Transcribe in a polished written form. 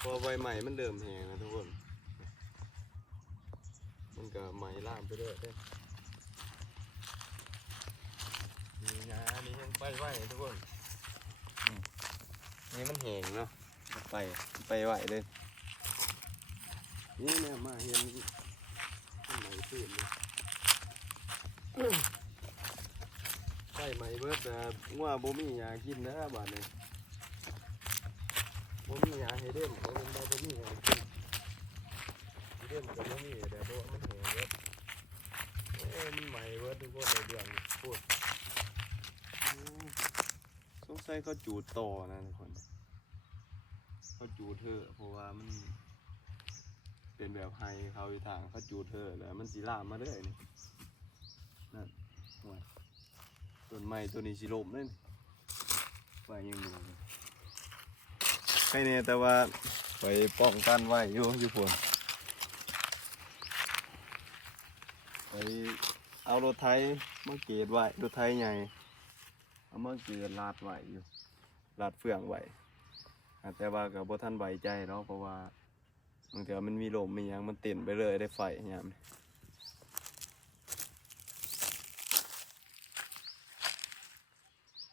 พอใบใหม่มันเริ่มแห้งนะทุกคนมันก็ไหม้ล่ามไปเรื่อยนี่นะนี่ยังไปไหวทุกคนนี่มันแห้งเนาะไปไหวเลยนี่เนี่ยมาเห็นมันไหม้ขึ้นเลยใส่ไหม้เบิดแบบงัวบ่มีหยากินนะบ้านนี้บ่มีหยาให้เด่นเขาเป็นบ่มีหยากินเด่นก็บ่มีแต่ตัวมันแห้งเบิดมันไหม้เบิดทุกคนในเดือนพูดสงสัยเขาจูดต่อนะทุกคนเขาจูดเถอะเพราะว่ามันเป็นแบบไฮเขาอยู่ทางเขาจูดเถอะแล้วมันสีลามมาเรื่อยนี่นั่นห่วยต้นไม้ตัวนี้สิลมเลยไฟยังอยู่ใครเนี่ยแต่ว่าไปป้องกันไว้อยู่ผลไปเอารถไถมาเกตไว้รถไถใหญ่เอามาเกตลาดไว้อยู่ลาดเฟืองไว้แต่ว่ากับบ่ทันใบใจเนาะเพราะว่าบางทีมันมีลมมีอย่างมันเต้นไปเลยได้ไฟอย่างนี้